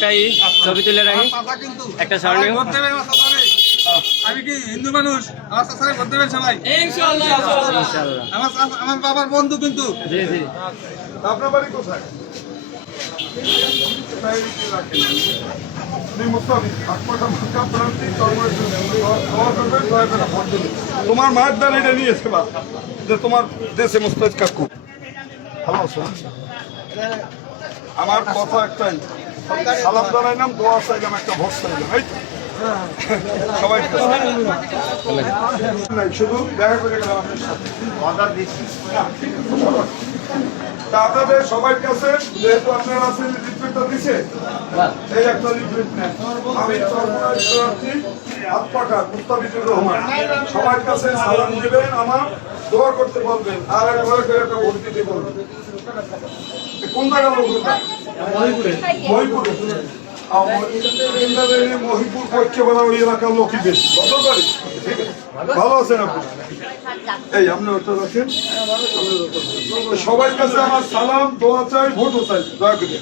একটা ছবি তুলে রাখি, একটা স্মরণীয়। আমি কি হিন্দু মানুষ, আমার চাচারে ভোট দেবেন সবাই ইনশাআল্লাহ। আমার বাবার বন্ধু কিন্তু। জি জি। আপনার বাড়ি কোথায়? তোমার মায়ের দ্বারা এটা নিয়েছে বা যে তোমার দেশে মুস্তাজ কাকু ভালো আছো? আমার কথা একটাই, সালাম জানাইলাম, দোয়া চাইলাম, একটা ভোট চাইলাম, এই তো। সবাই শুধু দেখা করে গেলাম আপনার সাথে। তা আপনাদের সবার কাছে যেহেতু আপনারা আছেন, লিফলেটটা দিছে, এই একটা লিফলেট নেন। আমি চরমোনাই প্রার্থী হাতপাখা মুস্তাফিজুর রহমান। সবার কাছে সালাম দিবেন, আমার দোয়া করতে বলবেন, আর ঘরে করে একটা ভোট দিতে বলবেন। কোন জায়গা লোকটা? মহিপুরে। মহিপুর পক্ষে বলা ওই এলাকার লোকই বেশি। ভালো আছেন আপনি? এই আপনি ওটা রাখেন। সবার কাছে আমার সালাম, দোয়া চাই, ভোটও চাই, দয়া করে।